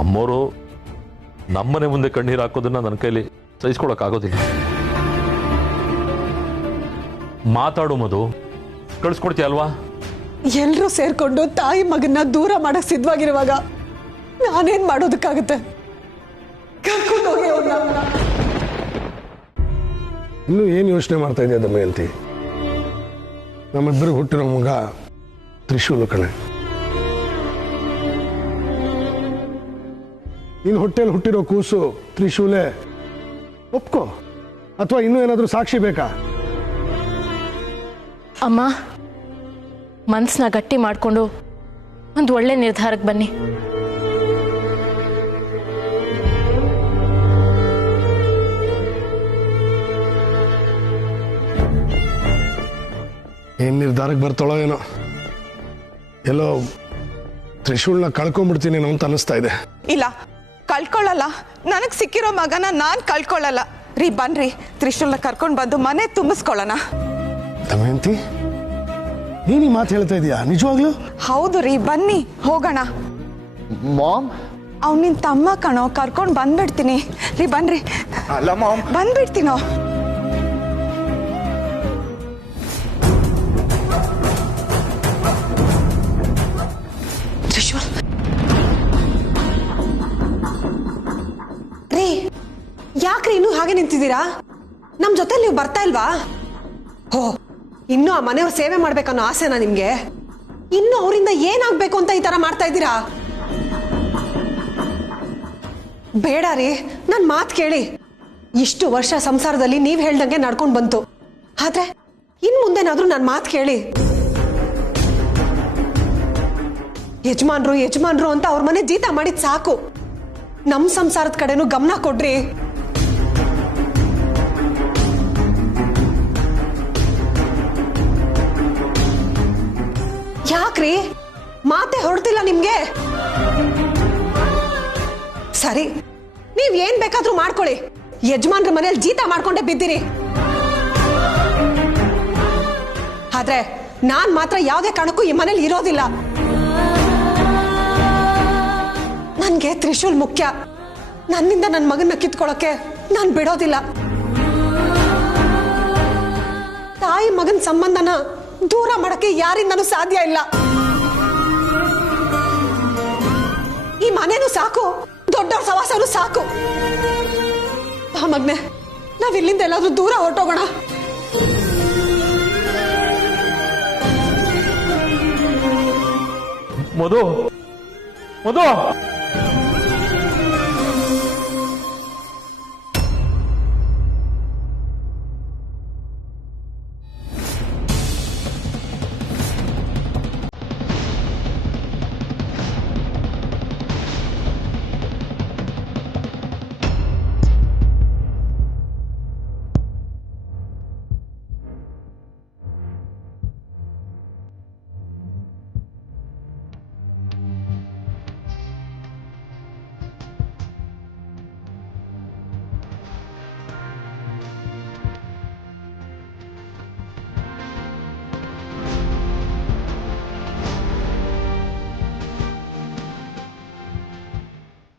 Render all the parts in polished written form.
ಅಮ್ಮೋರು ನಮ್ಮನೆ ಮುಂದೆ ಕಣ್ಣೀರು ಹಾಕೋದನ್ನ ನನ್ನ ಕೈಲಿ ಸಹಿಸ್ಕೊಳಕ್ಕಾಗೋದಿಲ್ಲ. ಮಾತಾಡು ಮಧು, ಕಳಿಸ್ಕೊಡ್ತೀಯ ಅಲ್ವಾ? ಎಲ್ರೂ ಸೇರ್ಕೊಂಡು ತಾಯಿ ಮಗನ್ನ ದೂರ ಮಾಡಕ್ ಸಿದ್ಧವಾಗಿರುವಾಗ ನಾನೇನ್ ಮಾಡೋದಕ್ಕಾಗತ್ತೆ? ಕರ್ಕೊಂಡೋಗಿ ಅವ್ರನ್ನ. ಇನ್ನು ಏನು ಯೋಚನೆ ಮಾಡ್ತಾ ಇದೆಯಾ ದಮಯಂತಿ? ನಮ್ಮಿಬ್ಬರಿಗೆ ಹುಟ್ಟಿರೋ ಮಗ ತ್ರಿಶೂಲು ಕಣೆ. ನಿನ್ನ ಹೊಟ್ಟೆಲಿ ಹುಟ್ಟಿರೋ ಕೂಸು ತ್ರಿಶೂಲೆ ಒಪ್ಕೋ, ಅಥವಾ ಇನ್ನೂ ಏನಾದರೂ ಸಾಕ್ಷಿ ಬೇಕಾ? ಅಮ್ಮ, ಮನ್ಸನ್ನ ಗಟ್ಟಿ ಮಾಡಿಕೊಂಡು ಒಂದು ಒಳ್ಳೆ ನಿರ್ಧಾರಕ್ಕೆ ಬನ್ನಿ. ಏನು ನಿರ್ಧಾರಕ್ಕೆ ಬರ್ತಾಳೋ ಏನೋ. ಎಲ್ಲೋ ತ್ರಿಶೂಲ್ನ ಕಳ್ಕೊಂಡ್ಬಿಡ್ತೀನಿ ಅಂತ ಅನಿಸ್ತಾ ಇದೆ. ಇಲ್ಲ, ಕಳ್ಕೊಳ್ಳಲ್ಲ. ನನಗ್ ಸಿಕ್ಕಿರೋ ಮಗನ ನಾನ್ ಕಳ್ಕೊಳ್ಳಲ್ಲ ರೀ. ಬನ್ರಿ, ತ್ರಿಶೂಲ್ನ ಕರ್ಕೊಂಡ್ ಬಂದು ಮನೆ ತುಂಬಿಸ್ಕೊಳ್ಳೋಣ. ದಮಯಂತಿ, ನೀನು ಈ ಮಾತು ಹೇಳ್ತಾ ಇದೀಯಾ ನಿಜವಾಗ್ಲೂ? ಹೌದು ರೀ, ಬನ್ನಿ ಹೋಗೋಣ. ಮಾಮ್, ಅವ್ನು ನಿನ್ ತಮ್ಮ ಕಣೋ, ಕರ್ಕೊಂಡ್ ಬಂದ್ಬಿಡ್ತೀನಿ ರೀ. ಬನ್ರಿ. ಅಲ್ಲ ಮಾಮ್, ಬಂದ್ಬಿಡ್ತೀನೋ. ತ್ರಿಶೂಲ್ ರೀ, ಯಾಕ್ರಿ ಇನ್ನೂ ಹಾಗೆ ನಿಂತಿದ್ದೀರಾ? ನಮ್ ಜೊತೆ ನೀವು ಬರ್ತಾ ಇಲ್ವಾ? ಹೋ, ಇನ್ನೂ ಆ ಮನೆಯವ್ರ ಸೇವೆ ಮಾಡ್ಬೇಕನ್ನೋ ಆಸೆನಾ ನಿಮ್ಗೆ? ಇನ್ನು ಅವರಿಂದ ಏನಾಗ್ಬೇಕು ಅಂತ ಈ ತರ ಮಾಡ್ತಾ ಇದ್ದೀರಾ? ಬೇಡ ರೀ, ನನ್ ಮಾತು ಕೇಳಿ. ಇಷ್ಟು ವರ್ಷ ಸಂಸಾರದಲ್ಲಿ ನೀವ್ ಹೇಳ್ದಂಗೆ ನಡ್ಕೊಂಡ್ ಬಂತು. ಆದ್ರೆ ಇನ್ ಮುಂದೆನಾದ್ರೂ ನನ್ ಮಾತು ಕೇಳಿ. ಯಜಮಾನ್ರು ಅಂತ ಅವ್ರ ಮನೆ ಜೀತ ಮಾಡಿದ್ ಸಾಕು. ನಮ್ ಸಂಸಾರದ ಕಡೆನೂ ಗಮನ ಕೊಡ್ರಿ. ಯಾಕ್ರಿ ಮಾತೆ ಹೊರಡ್ತಿಲ್ಲ ನಿಮ್ಗೆ? ಸರಿ, ನೀವ್ ಏನ್ ಬೇಕಾದ್ರೂ ಮಾಡ್ಕೊಳ್ಳಿ. ಯಜಮಾನ್ರ ಮನೇಲಿ ಜೀತ ಮಾಡ್ಕೊಂಡೇ ಬಿದ್ದಿರಿ. ಆದ್ರೆ ನಾನ್ ಮಾತ್ರ ಯಾವ್ದೇ ಕಾರಣಕ್ಕೂ ಈ ಮನೇಲಿ ಇರೋದಿಲ್ಲ. ನನ್ಗೆ ತ್ರಿಶೂಲ್ ಮುಖ್ಯ. ನನ್ನಿಂದ ನನ್ನ ಮಗನ್ನ ಕಿತ್ಕೊಳ್ಳೋಕೆ ನಾನ್ ಬಿಡೋದಿಲ್ಲ. ತಾಯಿ ಮಗನ್ ಸಂಬಂಧನ ದೂರ ಮಾಡಕ್ಕೆ ಯಾರಿಂದನೂ ಸಾಧ್ಯ ಇಲ್ಲ. ಈ ಮನೇನು ಸಾಕು, ದೊಡ್ಡವ್ರ ಸವಾಸನು ಸಾಕು. ಆ ಮಗ್ನೆ, ನಾವ್ ಇಲ್ಲಿಂದ ಎಲ್ಲಾದ್ರೂ ದೂರ ಹೊರಟೋಗೋಣ. ಮಧು, ಮಧು,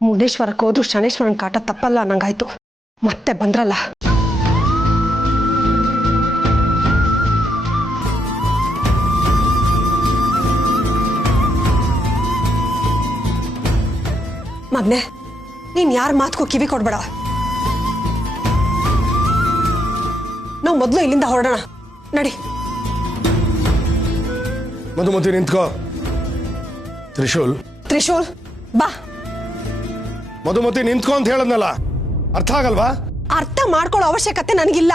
ಮುನೇಶ್ವರಕ್ಕೆ ಹೋದ್ರು ಶನೇಶ್ವರನ್ ಕಾಟ ತಪ್ಪಲ್ಲ ಅನ್ನಂಗಾಯ್ತು. ಮತ್ತೆ ಬಂದ್ರಲ್ಲ. ಮಗ್ನೆ, ನೀನ್ ಯಾರ ಮಾತ್ಗೂ ಕಿವಿ ಕೊಡ್ಬೇಡ. ನಾವು ಮೊದ್ಲು ಇಲ್ಲಿಂದ ಹೊರಡೋಣ. ನಡಿ. ಮಧುಮತಿ ನಿಂತ್ಕೋ. ತ್ರಿಶೂಲ್ ಬಾ. ಮಧುಮತಿ ನಿಂತ್ಕೋ ಅಂತ ಹೇಳದ್ನಲ್ಲ, ಅರ್ಥ ಆಗಲ್ವಾ? ಅರ್ಥ ಮಾಡ್ಕೊಳ್ಳೋ ಅವಶ್ಯಕತೆ ನನಗಿಲ್ಲ.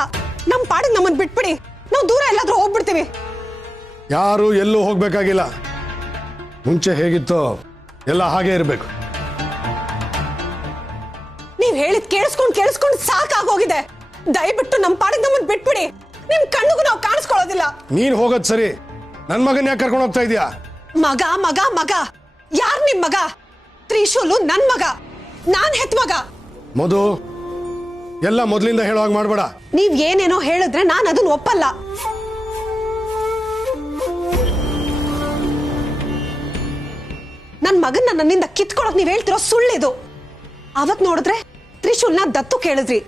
ನಮ್ ಪಾಡಿಗೆ ನಮ್ಮನ್ ಬಿಟ್ಬಿಡಿ. ನಾವು ದೂರ ಎಲ್ಲಾದ್ರೂ ಹೋಗ್ಬಿಡ್ತೀವಿ. ಯಾರು ಎಲ್ಲೂ ಹೋಗ್ಬೇಕಾಗಿಲ್ಲ. ಮುಂಚೆ ಹೇಗಿತ್ತೋ ಎಲ್ಲ ಹಾಗೆ ಇರ್ಬೇಕು. ನೀವ್ ಹೇಳಿದ್ ಕೇಳಿಸ್ಕೊಂಡ್ ಸಾಕಾಗೋಗಿದೆ. ದಯವಿಟ್ಟು ನಮ್ ಪಾಡಿಗೆ ನಮ್ಮನ್ ಬಿಟ್ಬಿಡಿ. ನಿಮ್ ಕಣ್ಣಿಗೂ ನಾವು ಕಾಣಿಸ್ಕೊಳ್ಳೋದಿಲ್ಲ. ನೀನ್ ಹೋಗೋದ್ ಸರಿ, ನನ್ ಮಗನ್ ಯಾಕೆ ಕರ್ಕೊಂಡು ಹೋಗ್ತಾ ಇದೀಯಾ? ಮಗ ಮಗ ಮಗ ಯಾರ್ ನಿಮ್ ಮಗ? ತ್ರಿಶೂಲು ನನ್ ಮಗ, ನಾನ್ ಹೆತ್ ಮಗ. ಮಧು, ಎಲ್ಲ ಮೊದ್ಲಿಂದ ಹೇಳೋ ಹಾಗೆ ಮಾಡ್ಬೇಡ. ನೀವ್ ಏನೇನೋ ಹೇಳಿದ್ರೆ ನಾನು ಅದನ್ನ ಒಪ್ಪಲ್ಲ. ನನ್ ಮಗನ್ನ ನನ್ನಿಂದ ಕಿತ್ಕೊಳಕ್ ನೀವ್ ಹೇಳ್ತಿರೋ ಸುಳ್ಳಿದು. ಅವತ್ ನೋಡಿದ್ರೆ ತ್ರಿಶೂಲ್ನ ದತ್ತು ಕೇಳಿದ್ರಿ.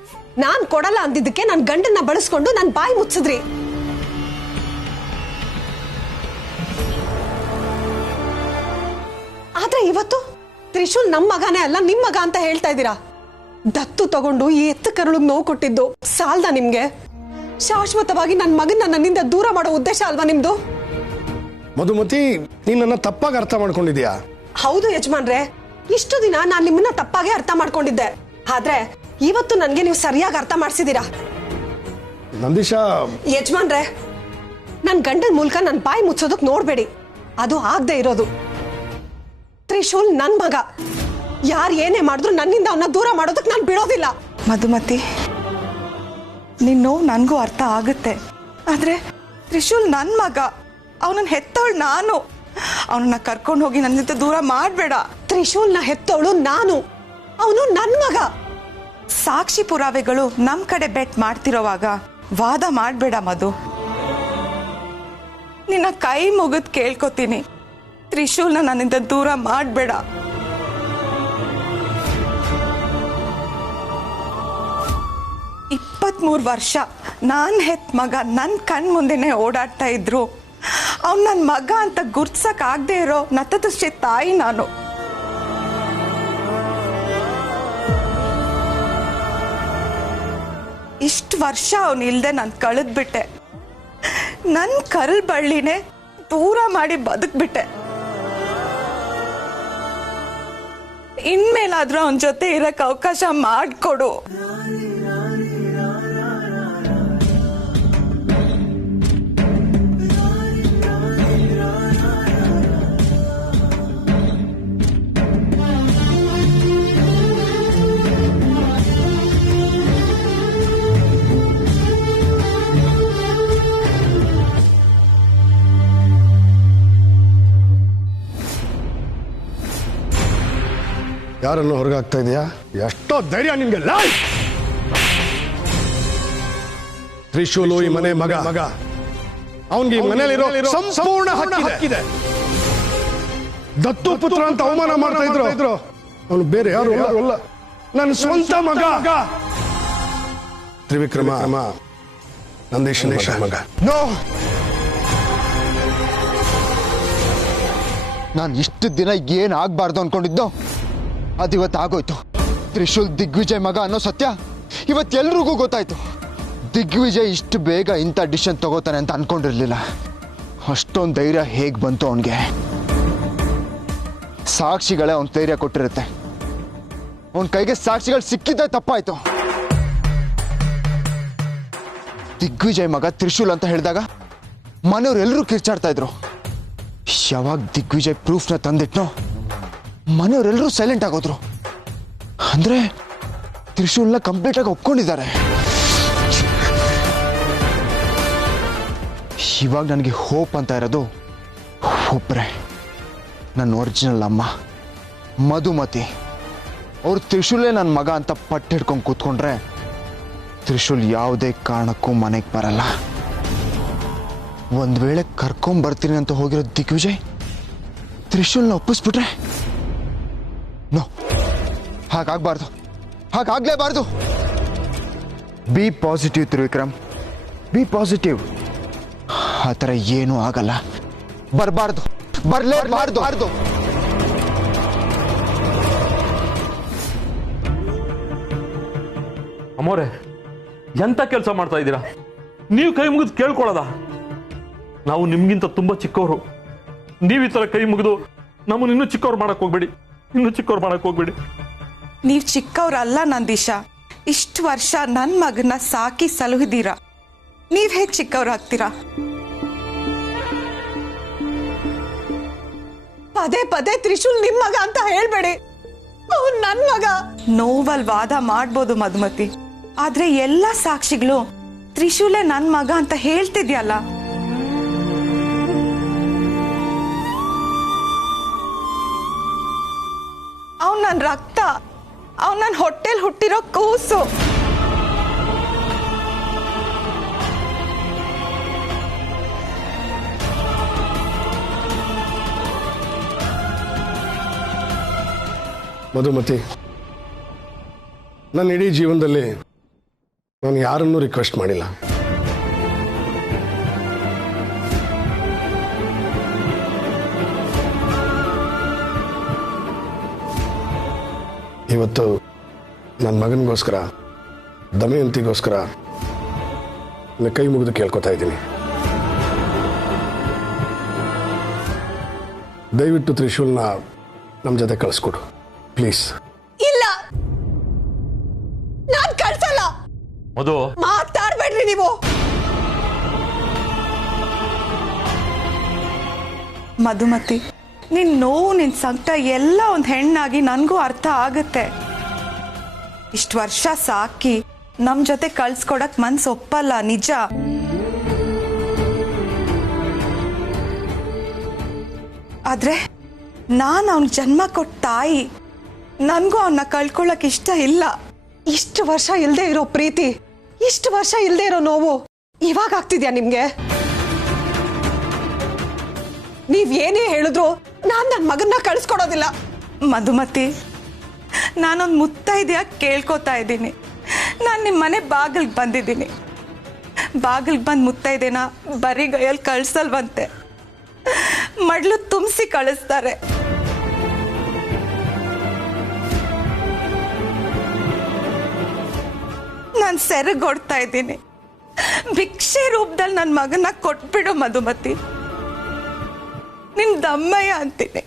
ನಾನ್ ಕೊಡಲ್ಲ ಅಂದಿದ್ದಕ್ಕೆ ನನ್ ಗಂಡನ್ನ ಬಳಸ್ಕೊಂಡು ನನ್ ಬಾಯಿ ಮುಚ್ಚಿದ್ರಿ. ಆದ್ರೆ ಇವತ್ತು ತ್ರಿಶೂಲ್ ನಮ್ ಮಗನೇ ಅಲ್ಲ ನಿಮ್ ಮಗ ಅಂತ ಹೇಳ್ತಾ ಇದ್ದೀರಾ. ದತ್ತು ತಗೊಂಡು ಈ ಎತ್ತು ಕರುಳಿಗೆ ನೋವು ಕೊಟ್ಟಿದ್ದು ಸಾಲ್ದ ನಿಮ್ಗೆ? ಶಾಶ್ವತವಾಗಿ ನನ್ ಮಗನ್ನ ನನ್ನಿಂದ ದೂರ ಮಾಡೋ ಉದ್ದೇಶ ಅಲ್ವಾ ನಿಮ್ದು? ಮಧುಮತಿ, ನೀನ್ ನನ್ನ ತಪ್ಪಾಗಿ ಅರ್ಥ ಮಾಡ್ಕೊಂಡಿದ್ಯಾ? ಹೌದು ಯಜಮಾನ್ರೆ, ಇಷ್ಟು ದಿನ ನಾನ್ ನಿಮ್ಮನ್ನ ತಪ್ಪಾಗೆ ಅರ್ಥ ಮಾಡ್ಕೊಂಡಿದ್ದೆ. ಆದ್ರೆ ಇವತ್ತು ನನ್ಗೆ ನೀವು ಸರಿಯಾಗಿ ಅರ್ಥ ಮಾಡ್ಸಿದೀರಾ. ನಂದೀಶಾ, ಯಜಮಾನ್ರೆ, ನನ್ ಗಂಡನ ಮೂಲಕ ನನ್ ಬಾಯಿ ಮುಚ್ಚೋದಕ್ ನೋಡ್ಬೇಡಿ. ಅದು ಆಗದೆ ಇರೋದು. ತ್ರಿಶೂಲ್ ನನ್ ಮಗ. ಯಾರು ಏನೇ ಮಾಡಿದ್ರು ನನ್ನಿಂದ ಅವನ್ನ ದೂರ ಮಾಡೋದಕ್ ನಾನು ಬಿಡೋದಿಲ್ಲ. ಮಧುಮತಿ, ನಿನ್ನ ನೋವು ನನಗೂ ಅರ್ಥ ಆಗುತ್ತೆ. ಆದ್ರೆ ತ್ರಿಶೂಲ್ ನನ್ನ ಮಗ, ಅವನನ್ನ ಹೆತ್ತವಳು ನಾನು. ಅವನನ್ನ ಕರ್ಕೊಂಡು ಹೋಗಿ ನನ್ನಿಂದ ದೂರ ಮಾಡಬೇಡ. ತ್ರಿಶೂಲ್ನ ಹೆತ್ತವಳು ನಾನು, ಅವನು ನನ್ ಮಗ. ಸಾಕ್ಷಿ ಪುರಾವೆಗಳು ನಮ್ ಕಡೆ ಬೆಟ್ ಮಾಡ್ತಿರೋವಾಗ ವಾದ ಮಾಡಬೇಡ ಮಧು. ನಿನ್ನ ಕೈ ಮುಗಿದ್ ಕೇಳ್ಕೊತೀನಿ, ತ್ರಿಶೂಲ್ನ ನನ್ನಿಂದ ದೂರ ಮಾಡಬೇಡ. 23 ವರ್ಷ ನಾನ್ ಹೆತ್ ಮಗ ನನ್ ಕಣ್ ಮುಂದೆನೆ ಓಡಾಡ್ತಾ ಇದ್ರು. ಅವ್ನು ನನ್ನ ಮಗ ಅಂತ ಗುರ್ತಿಸಕ್ ಆಗದೆ ಇರೋ ನತದೃಷ್ಟಿ ತಾಯಿ ನಾನು. ಇಷ್ಟು ವರ್ಷ ಅವನು ಇಲ್ದೆ ನಾನು ಕಳೆದ್ಬಿಟ್ಟೆ. ನನ್ ಕರಲ್ ಬಳ್ಳಿನೇ ದೂರ ಮಾಡಿ ಬದುಕ್ಬಿಟ್ಟೆ. ಇನ್ಮೇಲಾದ್ರೂ ಅವನ ಜೊತೆ ಇರಕ್ ಅವಕಾಶ ಮಾಡ್ಕೊಡು. ಯಾರನ್ನು ಹೊರಗಾಗ್ತಾ ಇದೆಯಾ? ಎಷ್ಟೋ ಧೈರ್ಯ ನಿನ್ಗೆ! ತ್ರಿಶೂಲು ಈ ಮನೆ ಮಗ. ಅವನಿಗೆ ಈ ಮನೆಯಲ್ಲಿರೋ ಸಂಪೂರ್ಣ ಹಕ್ಕಿದೆ. ದತ್ತು ಪುತ್ರ ಅಂತ ಅವಮಾನ ಮಾಡ್ತಾ ಇದ್ರು. ಅವನು ಬೇರೆ ಯಾರು ಅಲ್ಲ, ನನ್ನ ಸ್ವಂತ ಮಗ. ತ್ರಿವಿಕ್ರಮ ನಂದೀಶನೇಶ ಮಗ. ನೋ, ನಾನು ಇಷ್ಟು ದಿನ ಏನ್ ಆಗ್ಬಾರ್ದು ಅನ್ಕೊಂಡಿದ್ದೋ ಅದಿವತ್ತು ಆಗೋಯ್ತು. ತ್ರಿಶೂಲ್ ದಿಗ್ವಿಜಯ್ ಮಗ ಅನ್ನೋ ಸತ್ಯ ಇವತ್ತೆಲ್ರಿಗೂ ಗೊತ್ತಾಯ್ತು. ದಿಗ್ವಿಜಯ್ ಇಷ್ಟು ಬೇಗ ಇಂಥ ಡಿಸಿಷನ್ ತಗೋತಾನೆ ಅಂತ ಅನ್ಕೊಂಡಿರ್ಲಿಲ್ಲ. ಅಷ್ಟೊಂದು ಧೈರ್ಯ ಹೇಗ್ ಬಂತು ಅವನಿಗೆ? ಸಾಕ್ಷಿಗಳೇ ಅವನ್ ಧೈರ್ಯ ಕೊಟ್ಟಿರುತ್ತೆ. ಅವನ ಕೈಗೆ ಸಾಕ್ಷಿಗಳು ಸಿಕ್ಕಿದ್ದೇ ತಪ್ಪಾಯ್ತು. ದಿಗ್ವಿಜಯ್ ಮಗ ತ್ರಿಶೂಲ್ ಅಂತ ಹೇಳಿದಾಗ ಮನೆಯವ್ರೆಲ್ಲರೂ ಕಿರ್ಚಾಡ್ತಾ ಇದ್ರು. ಯಾವಾಗ ದಿಗ್ವಿಜಯ್ ಪ್ರೂಫ್ನ ತಂದಿಟ್ನೋ ಮನೆಯವರೆಲ್ಲರೂ ಸೈಲೆಂಟ್ ಆಗೋದ್ರು. ಅಂದ್ರೆ ತ್ರಿಶೂಲ್ನ ಕಂಪ್ಲೀಟ್ ಆಗಿ ಒಪ್ಕೊಂಡಿದ್ದಾರೆ. ಇವಾಗ ನನಗೆ ಹೋಪ್ ಅಂತ ಇರೋದು ಒಬ್ರೆ, ನನ್ನ ಒರಿಜಿನಲ್ ಅಮ್ಮ ಮಧುಮತಿ. ಅವ್ರು ತ್ರಿಶೂಲೇ ನನ್ನ ಮಗ ಅಂತ ಪಟ್ಟು ಹಿಡ್ಕೊಂಡು ಕೂತ್ಕೊಂಡ್ರೆ ತ್ರಿಶೂಲ್ ಯಾವುದೇ ಕಾರಣಕ್ಕೂ ಮನೆಗೆ ಬರಲ್ಲ. ಒಂದ್ ವೇಳೆ ಕರ್ಕೊಂಬರ್ತೀನಿ ಅಂತ ಹೋಗಿರೋ ದಿಗ್ವಿಜಯ್ ತ್ರಿಶೂಲ್ನ ಒಪ್ಪಿಸ್ಬಿಟ್ರೆ ನೋ, ಹಾಗಾಗಬಾರ್ದು, ಹಾಗಾಗ್ಲೇಬಾರ್ದು. Be positive Trivikram, be positive. ಆ ಥರ ಏನೂ ಆಗಲ್ಲ. ಬರಬಾರ್ದು, ಬರಲೇಬಾರ್ದು. ಅಮ್ಮೋರೆ, ಎಂತ ಕೆಲಸ ಮಾಡ್ತಾ ಇದ್ದೀರಾ? ನೀವು ಕೈ ಮುಗಿದು ಕೇಳ್ಕೊಳ್ಳೋದ? ನಾವು ನಿಮ್ಗಿಂತ ತುಂಬಾ ಚಿಕ್ಕವರು. ನೀವು ಈ ತರ ಕೈ ಮುಗಿದು ನಮ್ಮನ್ನು ಇನ್ನೂ ಚಿಕ್ಕವ್ರು ಮಾಡಕ್ ಹೋಗ್ಬೇಡಿ, ಇನ್ನೂ ಚಿಕ್ಕವ್ರು ಮಾಡಕ್ ಹೋಗ್ಬೇಡಿ. ನೀವ್ ಚಿಕ್ಕವ್ರಲ್ಲ ನಂದೀಶ. ಇಷ್ಟು ವರ್ಷ ನನ್ ಮಗನ ಸಾಕಿ ಸಲುಹಿದೀರ. ನೀವ್ ಹೇಗ್ ಚಿಕ್ಕವ್ರಾಗ್ತೀರಾ? ಪದೇ ಪದೇ ತ್ರಿಶೂಲ್ ನಿಮ್ ಮಗ ಅಂತ ಹೇಳ್ಬೇಡಿ. ಅವ್ನು ನನ್ ಮಗ. ನೋವಲ್ ವಾದ ಮಾಡ್ಬೋದು ಮಧುಮತಿ, ಆದ್ರೆ ಎಲ್ಲಾ ಸಾಕ್ಷಿಗಳು ತ್ರಿಶೂಲೇ ನನ್ ಮಗ ಅಂತ ಹೇಳ್ತಿದ್ಯಲ್ಲ. ಅವ್ನು ನನ್ನ ರಕ್ತ, ಅವ್ನು ನನ್ನ ಹೊಟ್ಟೆಲ್ ಹುಟ್ಟಿರೋ ಕೂಸು. ಮಧುಮತಿ, ನನ್ನ ಇಡೀ ಜೀವನದಲ್ಲಿ ನಾನು ಯಾರನ್ನೂ ರಿಕ್ವೆಸ್ಟ್ ಮಾಡಿಲ್ಲ. ಇವತ್ತು ನನ್ನ ಮಗನಿಗೋಸ್ಕರ, ದಮಯಂತಿಗೋಸ್ಕರ ನನ್ನ ಕೈ ಮುಗಿದು ಕೇಳ್ಕೊತಾ ಇದ್ದೀನಿ. ದಯವಿಟ್ಟು ತ್ರಿಶೂಲ್ನ ನಮ್ಮ ಜೊತೆ ಕಳಿಸ್ಕೊಡು ಪ್ಲೀಸ್. ಇಲ್ಲ, ನಾನ್ ಕಳ್ಸಲ್ಲ. ಮಧು, ಮಾತಾಡ್ಬೇಡ್ರಿ ನೀವು. ಮಧುಮತಿ, ನಿನ್ ನೋವು, ನಿನ್ ಸಂಕಟ ಎಲ್ಲ ಒಂದು ಹೆಣ್ಣಾಗಿ ನನಗೂ ಅರ್ಥ ಆಗುತ್ತೆ. ಇಷ್ಟು ವರ್ಷ ಸಾಕಿ ನಮ್ ಜೊತೆ ಕಳ್ಸ್ಕೊಡಕ್ ಮನ್ಸು ಒಪ್ಪಲ್ಲ, ನಿಜ. ಆದ್ರೆ ನಾನು ಅವನ್ ಜನ್ಮ ಕೊಟ್ಟ ತಾಯಿ, ನನ್ಗೂ ಅವನ್ನ ಕಳ್ಕೊಳ್ಳಕ್ ಇಷ್ಟ ಇಲ್ಲ. ಇಷ್ಟು ವರ್ಷ ಇಲ್ದೇ ಇರೋ ಪ್ರೀತಿ, ಇಷ್ಟು ವರ್ಷ ಇಲ್ದೇ ಇರೋ ನೋವು ಇವಾಗ ಆಗ್ತಿದ್ಯಾ ನಿಮ್ಗೆ? ನೀವ್ ಏನೇ ಹೇಳಿದ್ರು ನಾನ್ ನನ್ನ ಮಗನ್ನ ಕಳಿಸ್ಕೊಡೋದಿಲ್ಲ. ಮಧುಮತಿ, ನಾನೊಂದು ಮುತ್ತೈದೆಯಾಗಿ ಕೇಳ್ಕೊತಾ ಇದ್ದೀನಿ. ನಾನು ನಿಮ್ಮ ಮನೆ ಬಾಗಿಲ್ಗೆ ಬಂದಿದ್ದೀನಿ. ಬಾಗಿಲ್ಗೆ ಬಂದು ಮುತ್ತೈದೆನ ಬರೀ ಗೈಯಲ್ಲಿ ಕಳ್ಸಲ್ವಂತೆ, ಮಡ್ಲು ತುಂಬಿಸಿ ಕಳಿಸ್ತಾರೆ. ನಾನು ಸೆರಗೊಡ್ತಾ ಇದ್ದೀನಿ. ಭಿಕ್ಷೆ ರೂಪದಲ್ಲಿ ನನ್ನ ಮಗನ ಕೊಟ್ಬಿಡು ಮಧುಮತಿ, ನಿನ್ ದಮ್ಮಯ್ಯ ಅಂತೀನಿ.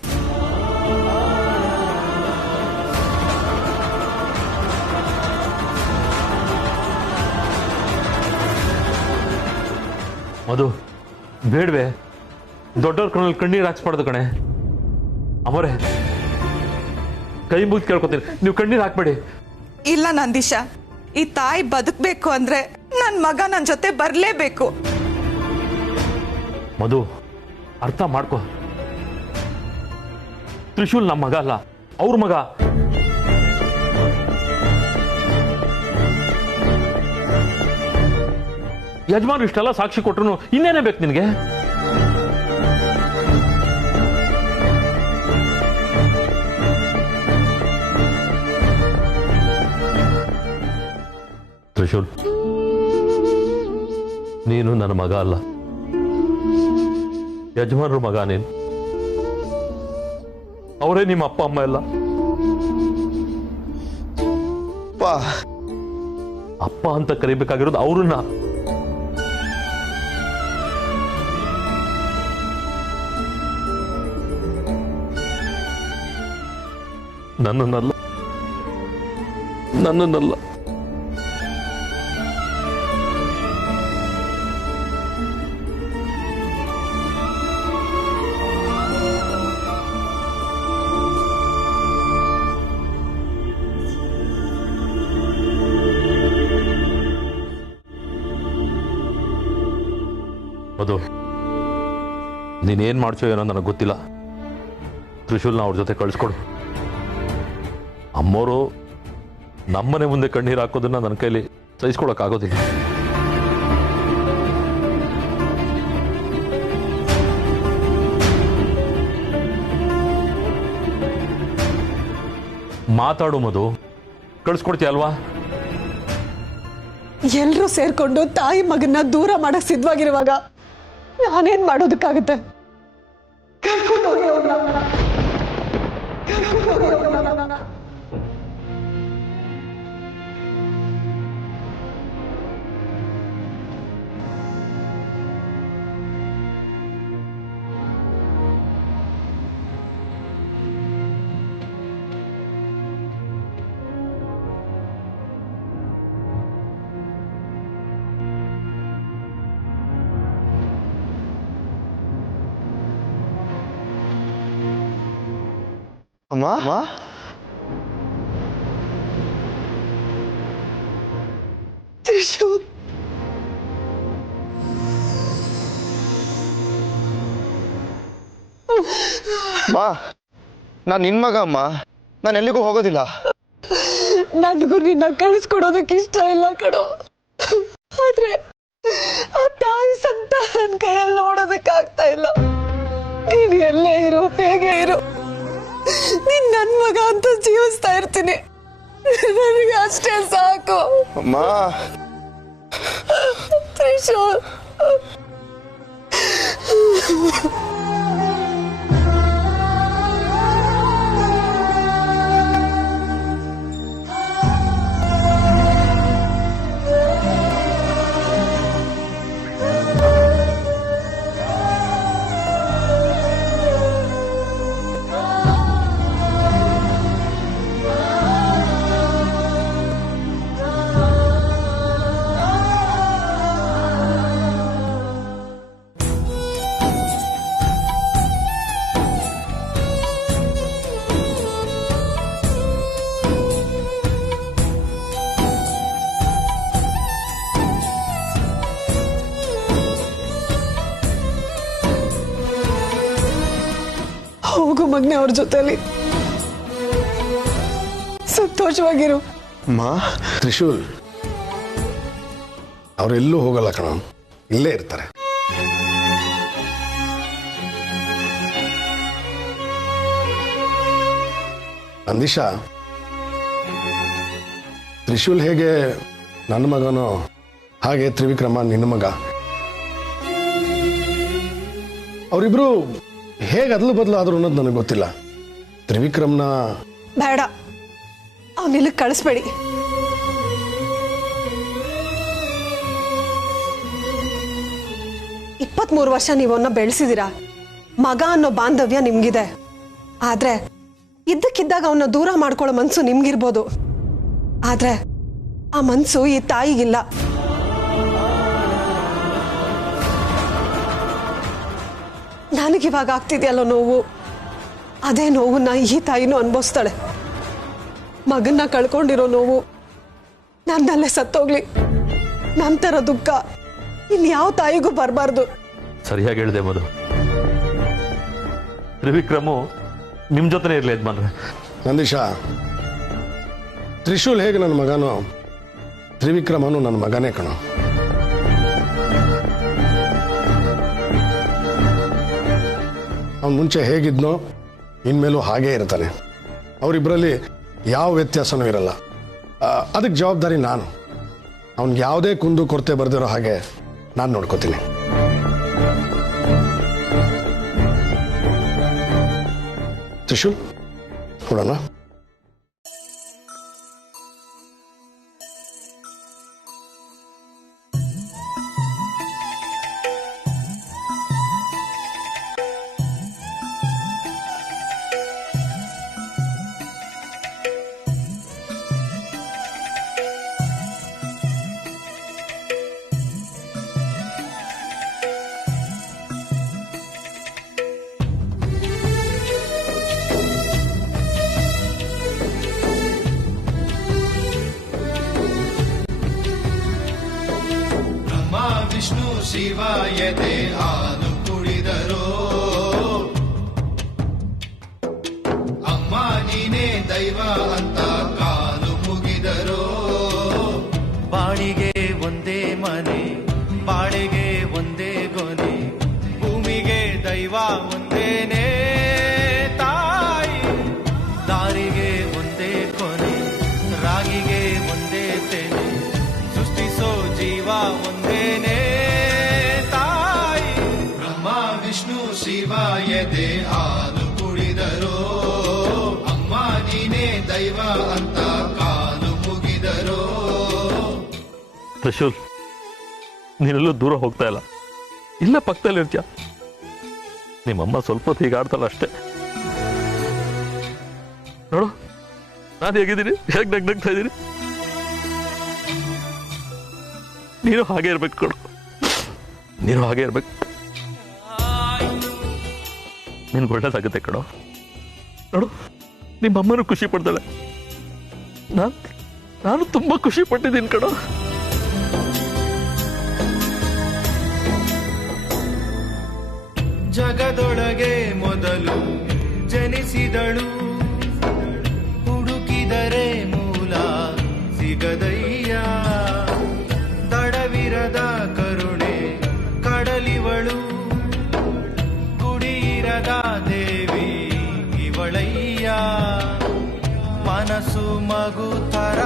ಮಧು, ಬೇಡವೆ, ದೊಡ್ಡವ್ರ ಕಣ್ಣಲ್ಲಿ ಕಣ್ಣೀರು ಹಾಕ್ಸ್ಬಾರ್ದು ಕಣೆ. ಅಮರೇ, ಕೈ ಮುಗಿದು ಕೇಳ್ಕೊತೀನಿ, ನೀವು ಕಣ್ಣೀರು ಹಾಕ್ಬೇಡಿ. ಇಲ್ಲ ನಂದೀಶ, ಈ ತಾಯಿ ಬದುಕಬೇಕು ಅಂದ್ರೆ ನನ್ನ ಮಗ ನನ್ನ ಜೊತೆ ಬರಲೇಬೇಕು. ಮಧು, ಅರ್ಥ ಮಾಡ್ಕೊ. ತ್ರಿಶೂಲ್ ನಮ್ಮ ಮಗ ಅಲ್ಲ, ಅವ್ರ ಮಗ. ಯಜಮಾನ್ ಇಷ್ಟೆಲ್ಲ ಸಾಕ್ಷಿ ಕೊಟ್ರು ಇನ್ನೇನೇ ಬೇಕು ನಿನಗೆ? ತ್ರಿಶೂಲ್, ನೀನು ನನ್ನ ಮಗ ಅಲ್ಲ, ಯಜಮಾನ್ರ ಮಗ. ನೀನು ಅವರೇ ನಿಮ್ಮ ಅಪ್ಪ ಅಮ್ಮ ಎಲ್ಲ. ಅಪ್ಪ ಅಂತ ಕರಿಬೇಕಾಗಿರೋದು ಅವ್ರನ್ನ. ನನ್ನನ್ನಲ್ಲ. ಅದು ನೀನೇನ್ ಮಾಡ್ಸೋ ಏನೋ ನನಗೆ ಗೊತ್ತಿಲ್ಲ. ತ್ರಿಶೂಲ್ನ ಅವ್ರ ಜೊತೆ ಕಳಿಸ್ಕೊಡು. ಅಮ್ಮೋರು ನಮ್ಮನೆ ಮುಂದೆ ಕಣ್ಣೀರು ಹಾಕೋದನ್ನ ನನ್ನ ಕೈಲಿ ಸಹಿಸ್ಕೊಳಕ್ಕಾಗೋದಿಲ್ಲ. ಮಾತಾಡು ಮಧು, ಕಳಿಸ್ಕೊಡ್ತೀಯ ಅಲ್ವಾ? ಎಲ್ರೂ ಸೇರ್ಕೊಂಡು ತಾಯಿ ಮಗನ್ನ ದೂರ ಮಾಡಕ್ ಸಿದ್ಧವಾಗಿರುವಾಗ ನಾನೇನ್ ಮಾಡೋದಕ್ಕಾಗುತ್ತೆ? ಕರ್ಕೊಂಡು ಹೋಗಿ ಅವ್ರನ್ನ. ಅಮ್ಮ, ತ್ರಿಶೂಲ್, ನಾನು ನಿನ್ ಮಗ ಅಮ್ಮ, ನಾನು ಎಲ್ಲಿಗೂ ಹೋಗೋದಿಲ್ಲ. ನನಗೂ ನಿನ್ನ ಕಳಿಸ್ಕೊಡೋದಕ್ಕೆ ಇಷ್ಟ ಇಲ್ಲ ಕಣೋ. ಆದ್ರೆ ಆ ತಾಯಿ ಸಂತ ನನ್ನ ಕೈಯಲ್ಲಿ ನೋಡೋದಕ್ಕಾಗ್ತಾ ಇಲ್ಲ. ನೀನು ಎಲ್ಲೇ ಇರು, ಹೇಗೆ ಇರು, ನೀನ್ ನನ್ ಮಗ ಅಂತ ಜೀವಿಸ್ತಾ ಇರ್ತೀನಿ. ನನಗೆ ಅಷ್ಟೇ ಸಾಕು. ಅಮ್ಮ, ತ್ರಿಶೂಲ್, ಹೋಗು ಮಗ್ನೆ ಅವ್ರ ಜೊತೆಲಿ ಸಂತೋಷವಾಗಿರು. ತ್ರಿಶೂಲ್ ಅವರೆಲ್ಲೂ ಹೋಗಲ್ಲ ಕಣ, ಇಲ್ಲೇ ಇರ್ತಾರೆ. ನಂದೀಶಾ, ತ್ರಿಶೂಲ್ ಹೇಗೆ ನನ್ನ ಮಗನೋ ಹಾಗೆ ತ್ರಿವಿಕ್ರಮ ನಿನ್ನ ಮಗ. ಅವರಿಬ್ರು ಹೇಗೆ ಅದಲು ಬದಲು ಆದ್ರು ಅನ್ನೋದು ನನಗೆ ಗೊತ್ತಿಲ್ಲ. ತ್ರಿವಿಕ್ರಮ್ನ ಬೇಡ, ಅವನಿಲ್ಲಿ ಕಳಿಸ್ಬೇಡಿ. ಇಪ್ಪತ್ಮೂರು ವರ್ಷ ನೀವು ಅವನ್ನ ಬೆಳೆಸಿದಿರ, ಮಗ ಅನ್ನೋ ಬಾಂಧವ್ಯ ನಿಮ್ಗಿದೆ. ಆದ್ರೆ ಇದ್ದಕ್ಕಿದ್ದಾಗ ಅವನ್ನ ದೂರ ಮಾಡ್ಕೊಳ್ಳೋ ಮನ್ಸು ನಿಮ್ಗಿರ್ಬೋದು, ಆದ್ರೆ ಆ ಮನ್ಸು ಈ ತಾಯಿಗಿಲ್ಲ. ನನಗಿವಾಗ ಆಗ್ತಿದೆಯಲ್ಲ ನೋವು, ಅದೇ ನೋವನ್ನ ಈ ತಾಯಿನೂ ಅನುಭವಿಸ್ತಾಳೆ. ಮಗನ್ನ ಕಳ್ಕೊಂಡಿರೋ ನೋವು ನನ್ನಲ್ಲೇ ಸತ್ತೋಗ್ಲಿ, ನಂತರ ದುಃಖ ಇನ್ಯಾವ ತಾಯಿಗೂ ಬರಬಾರ್ದು. ಸರಿಯಾಗಿ ಹೇಳಿದೆ ಮಧು. ತ್ರಿವಿಕ್ರಮು ನಿಮ್ ಜೊತೆನೇ ಇರ್ಲಿ ಯಜಮಾನ್ರೆ. ನಂದೀಶಾ, ತ್ರಿಶೂಲ್ ಹೇಗೆ ನನ್ನ ಮಗನೋ ತ್ರಿವಿಕ್ರಮನು ನನ್ನ ಮಗನೇ ಕಣೋ. ಅವನು ಮುಂಚೆ ಹೇಗಿದ್ನೋ ಇನ್ಮೇಲೂ ಹಾಗೇ ಇರ್ತಾನೆ. ಅವರಿಬ್ಬರಲ್ಲಿ ಯಾವ ವ್ಯತ್ಯಾಸನೂ ಇರಲ್ಲ. ಅದಕ್ಕೆ ಜವಾಬ್ದಾರಿ ನಾನು. ಅವನಿಗೆ ಯಾವುದೇ ಕುಂದು ಕೊರತೆ ಬರ್ದಿರೋ ಹಾಗೆ ನಾನು ನೋಡ್ಕೋತೀನಿ. ತ್ರಿಶೂಲ್, ನೋಡೋಣ. ವಿಷ್ಣು ಶಿವಾಯದೆ ಹಾಲು ಕುಡಿದರೋ, ಅಮ್ಮ ನೀನೇ ದೈವ ಅಂತ ಕಾಲು ಮುಗಿದರೋ. ಬಾಳಿಗೆ ಒಂದೇ ಮನೆ, ಬಾಳಿಗೆ ಒಂದೇ ಗೊನೆ, ಭೂಮಿಗೆ ದೈವ ಒಂದೇನೆ ತಾಯಿ. ದಾರಿಗೆ ಒಂದೇ ಕೊನೆ, ರಾಗಿಗೆ ಒಂದೇ ತೆನೆ, ಸೃಷ್ಟಿಸೋ ಜೀವ ಒಂದೇನೆ ತಾಯಿ. ಬ್ರಹ್ಮ ವಿಷ್ಣು ಶಿವ ಎದೆ ಹಾಲು ಕುಡಿದರೋ, ಅಮ್ಮ ನೀನೇ ದೈವ ಅಂತ ಕಾಲು ಮುಗಿದರೋ. ತ್ರಿಶೂಲ್, ನೀನೆಲ್ಲೂ ದೂರ ಹೋಗ್ತಾ ಇಲ್ಲ, ಇಲ್ಲ ಪಕ್ಕದಲ್ಲಿ ಇರ್ತೀಯ. ನಿಮ್ಮಮ್ಮ ಸ್ವಲ್ಪ ಹೊತ್ತು ಹೀಗೆ ಆಡ್ತಾಳ ಅಷ್ಟೇ. ನೋಡು ನಾನು ಹೇಗಿದ್ದೀನಿ, ಹೇಗೆ ನಗ್ನಗ್ತಾ ಇದ್ದೀನಿ. ನೀನು ಹಾಗೆ ಇರ್ಬೇಕು ಕೊಡು, ನೀನು ಹಾಗೆ ಇರ್ಬೇಕು. ನಿನ್ಗೆ ಒಳ್ಳೇದಾಗುತ್ತೆ ಕಣೋ. ನೋಡು ನಿಮ್ಮಮ್ಮನೂ ಖುಷಿ ಪಡ್ತಾಳೆ, ನಾನು ತುಂಬಾ ಖುಷಿ ಪಟ್ಟಿದ್ದೀನಿ ಕಣೋ. ಜಗದೊಳಗೆ ಮೊದಲು ಜನಿಸಿದಳು, ಹುಡುಕಿದರೆ ಮೂಲ ಸಿಗದಯ್ಯ. ತಡವಿರದ ಕರುಣೆ ಕಡಲಿವಳು, ಗುಡಿಯಿರದ ದೇವಿ ಇವಳಯ್ಯ. ಮನಸ್ಸು ಮಗು ಥರ